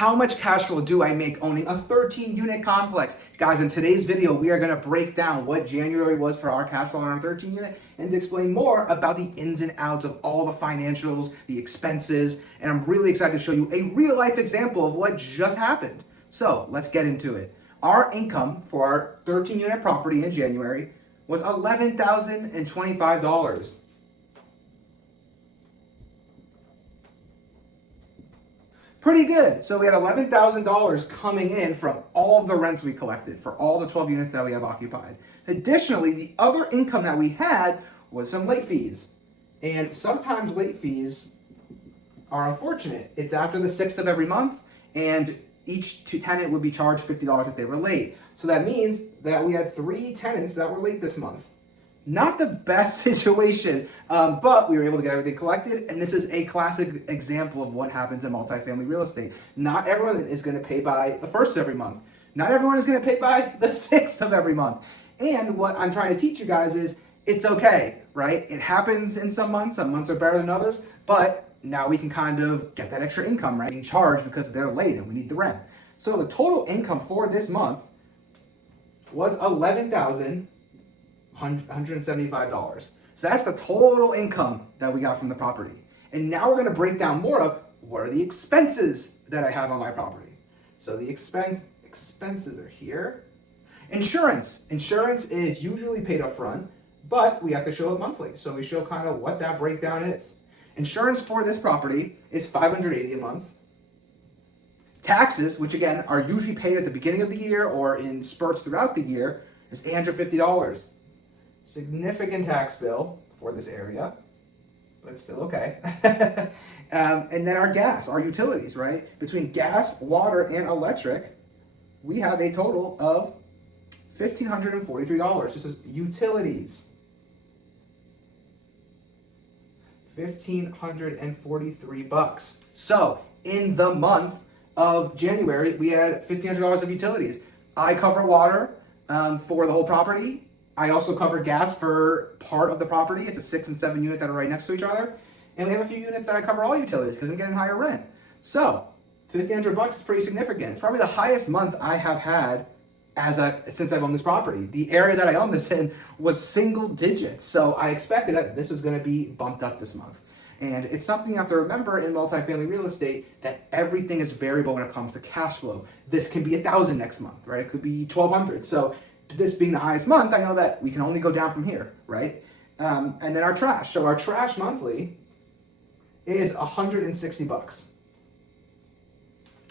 How much cash flow do I make owning a 13-unit complex? Guys, in today's video, we are going to break down what January was for our cash flow on our 13-unit and explain more about the ins and outs of all the financials, the expenses, and I'm really excited to show you a real-life example of what just happened. So let's get into it. Our income for our 13-unit property in January was $11,025. Pretty good. So we had $11,000 coming in from all of the rents we collected for all the 12 units that we have occupied. Additionally, the other income that we had was some late fees. And sometimes late fees are unfortunate. It's after the 6th of every month, and each tenant would be charged $50 if they were late. So that means that we had 3 tenants that were late this month. Not the best situation, but we were able to get everything collected, and this is a classic example of what happens in multifamily real estate. Not everyone is going to pay by the 1st of every month. Not everyone is going to pay by the 6th of every month. And what I'm trying to teach you guys is it's okay, right? It happens in some months are better than others, but now we can kind of get that extra income, right? Being charged because they're late and we need the rent. So the total income for this month was $11,175. So that's the total income that we got from the property. And now we're going to break down more of what are the expenses that I have on my property. So the expenses are here. Insurance. Insurance is usually paid up front, but we have to show it monthly. So we show kind of what that breakdown is. Insurance for this property is $580 a month. Taxes, which again are usually paid at the beginning of the year or in spurts throughout the year, is $850. Significant tax bill for this area, but still okay. And then our gas, our utilities, right? Between gas, water, and electric, we have a total of $1,543. This is utilities. $1,543. So in the month of January, we had $1,500 of utilities. I cover water for the whole property. I also cover gas for part of the property. It's a 6 and 7 unit that are right next to each other. And we have a few units that I cover all utilities because I'm getting higher rent. So $1,500 is pretty significant. It's probably the highest month I have had since I've owned this property. The area that I own this in was single digits. So I expected that this was going to be bumped up this month. And it's something you have to remember in multifamily real estate that everything is variable when it comes to cash flow. This can be $1,000 next month, right? It could be $1,200. So this being the highest month, I know that we can only go down from here, right? And then our trash. So our trash monthly is $160.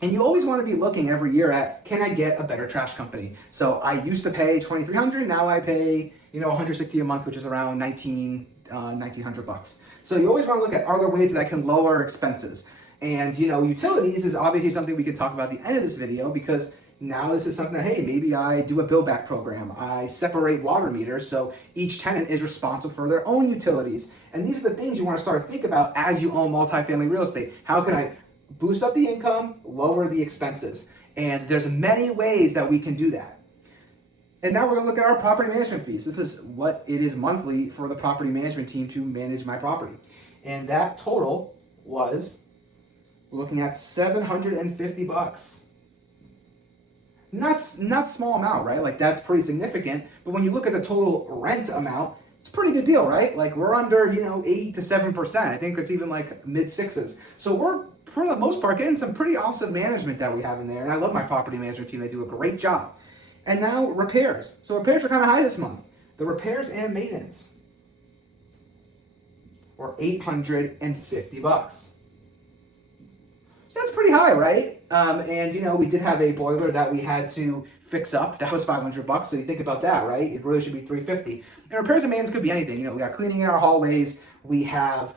And you always want to be looking every year at, can I get a better trash company? So I used to pay $2,300. Now I pay, $160 a month, which is around $1,900. So you always want to look at, are there ways that I can lower expenses? And, utilities is obviously something we can talk about at the end of this video, because now this is something that, hey, maybe I do a bill back program. I separate water meters so each tenant is responsible for their own utilities. And these are the things you want to start to think about as you own multifamily real estate. How can I boost up the income, lower the expenses? And there's many ways that we can do that. And now we're going to look at our property management fees. This is what it is monthly for the property management team to manage my property. And that total was, we're looking at $750. Not small amount, right? Like that's pretty significant. But when you look at the total rent amount, it's a pretty good deal, right? Like we're under, 8 to 7%. I think it's even like mid 6s. So we're, for the most part, getting some pretty awesome management that we have in there. And I love my property management team. They do a great job. And now repairs. So repairs are kind of high this month. The repairs and maintenance were $850. So that's pretty high, right? And we did have a boiler that we had to fix up. That was $500. So you think about that, right? It really should be $350. And repairs and maintenance could be anything. We got cleaning in our hallways. We have,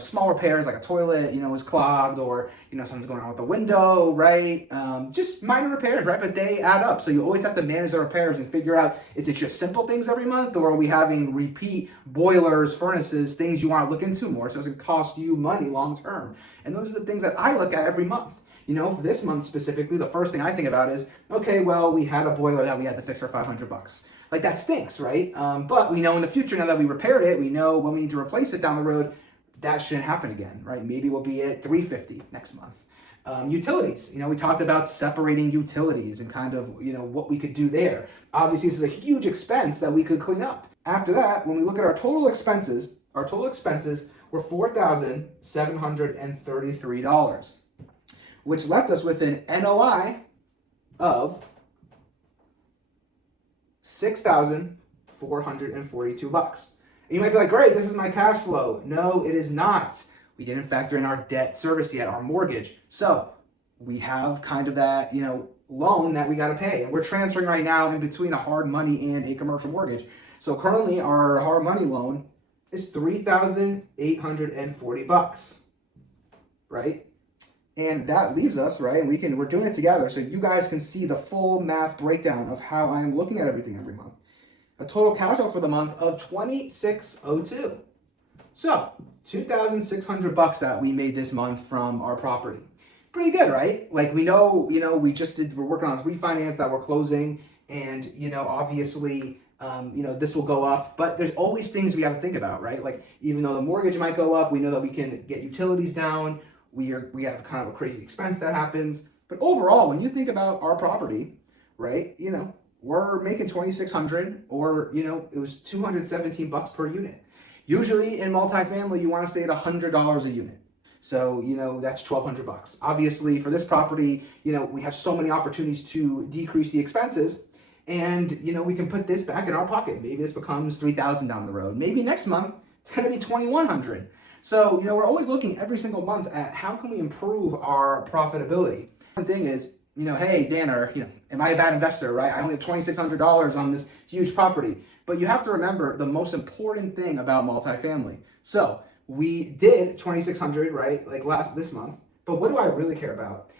small repairs like a toilet, is clogged, or, something's going on with the window, right? Just minor repairs, right? But they add up. So you always have to manage the repairs and figure out, is it just simple things every month, or are we having repeat boilers, furnaces, things you want to look into more? So it's going to cost you money long term. And those are the things that I look at every month. For this month specifically, the first thing I think about is, okay, well, we had a boiler that we had to fix for $500. Like that stinks, right? But we know in the future, now that we repaired it, we know when we need to replace it down the road, that shouldn't happen again, right? Maybe we'll be at $350 next month. Utilities. We talked about separating utilities and kind of, what we could do there. Obviously, this is a huge expense that we could clean up. After that, when we look at our total expenses were $4,733, which left us with an NOI of $6,442. And you might be like, great, this is my cash flow. No, it is not. We didn't factor in our debt service yet, our mortgage. So we have kind of that, loan that we got to pay. And we're transferring right now in between a hard money and a commercial mortgage. So currently our hard money loan is $3,840, right? And that leaves us, right? And we're doing it together so you guys can see the full math breakdown of how I'm looking at everything every month. A total cash flow for the month of $2,602. So $2,600 that we made this month from our property. Pretty good, right? Like we know, we're working on a refinance that we're closing, and obviously, this will go up, but there's always things we have to think about, right? Like even though the mortgage might go up, we know that we can get utilities down. We have kind of a crazy expense that happens. But overall, when you think about our property, right, we're making $2,600, or it was $217 per unit. Usually in multifamily, you want to stay at $100 a unit. So, that's $1,200. Obviously, for this property, we have so many opportunities to decrease the expenses, and, we can put this back in our pocket. Maybe this becomes $3,000 down the road. Maybe next month, it's going to be $2,100. So, we're always looking every single month at how can we improve our profitability. One thing is, hey, Dan, or, am I a bad investor, right? I only have $2,600 on this huge property. But you have to remember the most important thing about multifamily. So we did $2,600, right? Like this month. But what do I really care about?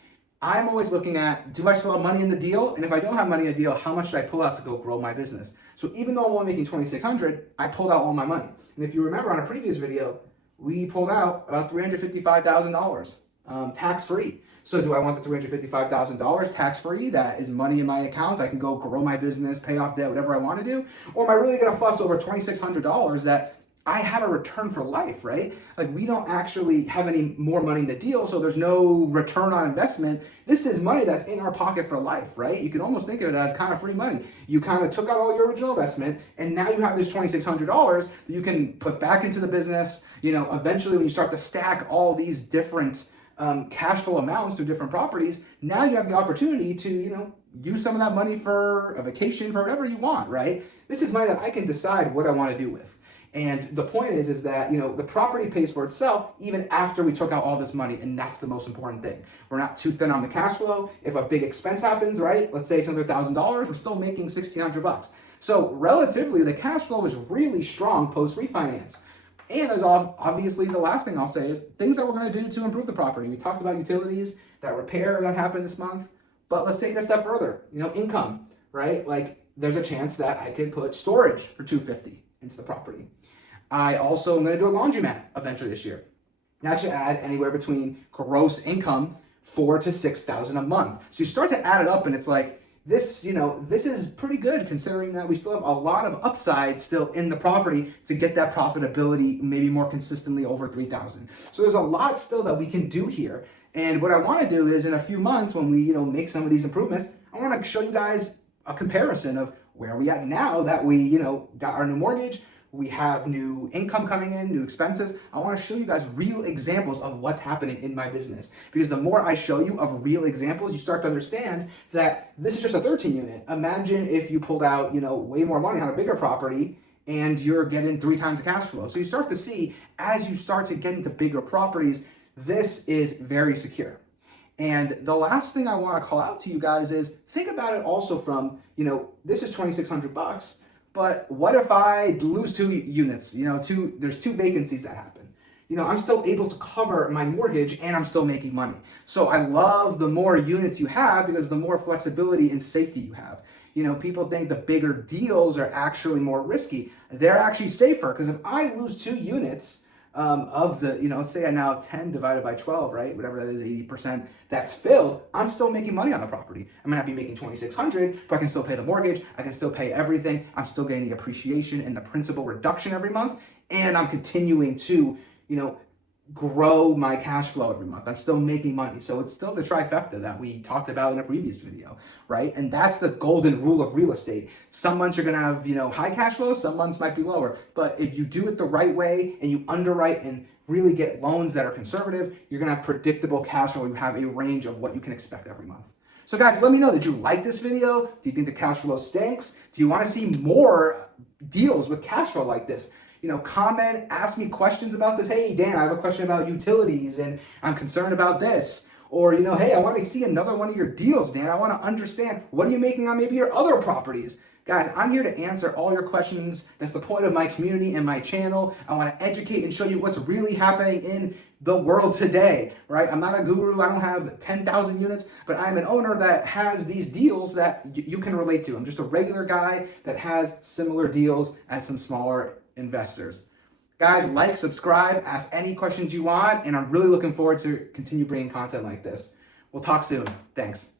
I'm always looking at, do I still have money in the deal? And if I don't have money in the deal, how much should I pull out to go grow my business? So even though I'm only making $2,600, I pulled out all my money. And if you remember on a previous video, we pulled out about $355,000 tax-free. So do I want the $355,000 tax-free? That is money in my account. I can go grow my business, pay off debt, whatever I want to do. Or am I really going to fuss over $2,600 that I have a return for life, right? Like we don't actually have any more money in the deal, so there's no return on investment. This is money that's in our pocket for life, right? You can almost think of it as kind of free money. You kind of took out all your original investment, and now you have this $2,600 that you can put back into the business. Eventually when you start to stack all these different cash flow amounts through different properties, now you have the opportunity to, use some of that money for a vacation, for whatever you want, right? This is money that I can decide what I want to do with. And the point is that, the property pays for itself even after we took out all this money. And that's the most important thing. We're not too thin on the cash flow. If a big expense happens, right? Let's say it's $100,000, we're still making $1,600. So relatively, the cash flow is really strong post refinance. And there's obviously the last thing I'll say is things that we're going to do to improve the property. We talked about utilities, that repair that happened this month, but let's take it a step further. Income, right? Like there's a chance that I could put storage for $250 into the property. I also am going to do a laundromat eventually this year. That should add anywhere between gross income $4,000 to $6,000 a month. So you start to add it up, and it's like this. This is pretty good considering that we still have a lot of upside still in the property to get that profitability maybe more consistently over $3,000. So there's a lot still that we can do here. And what I want to do is in a few months when we make some of these improvements, I want to show you guys a comparison of where are we at now that we got our new mortgage. We have new income coming in, new expenses. I want to show you guys real examples of what's happening in my business. Because the more I show you of real examples, you start to understand that this is just a 13 unit. Imagine if you pulled out, way more money on a bigger property and you're getting 3 times the cash flow. So you start to see, as you start to get into bigger properties, this is very secure. And the last thing I want to call out to you guys is think about it also from, this is $2,600. But what if I lose 2 units? There's 2 vacancies that happen. I'm still able to cover my mortgage and I'm still making money. So I love the more units you have because the more flexibility and safety you have. People think the bigger deals are actually more risky. They're actually safer because if I lose 2 units of the, let's say I now have 10 divided by 12, right? Whatever that is, 80%, that's filled, I'm still making money on the property. I might not be making $2,600, but I can still pay the mortgage. I can still pay everything. I'm still getting the appreciation and the principal reduction every month. And I'm continuing to, grow my cash flow every month. I'm still making money. So it's still the trifecta that we talked about in a previous video, right? And that's the golden rule of real estate. Some months you're going to have, high cash flow, some months might be lower. But if you do it the right way and you underwrite and really get loans that are conservative, you're going to have predictable cash flow. You have a range of what you can expect every month. So guys, let me know, did you like this video? Do you think the cash flow stinks? Do you want to see more deals with cash flow like this? Comment, ask me questions about this. Hey, Dan, I have a question about utilities and I'm concerned about this. Or, hey, I want to see another one of your deals, Dan. I want to understand, what are you making on maybe your other properties? Guys, I'm here to answer all your questions. That's the point of my community and my channel. I want to educate and show you what's really happening in the world today, right? I'm not a guru. I don't have 10,000 units, but I'm an owner that has these deals that you can relate to. I'm just a regular guy that has similar deals as some smaller investors. Guys, like, subscribe, ask any questions you want, and I'm really looking forward to continue bringing content like this. We'll talk soon. Thanks.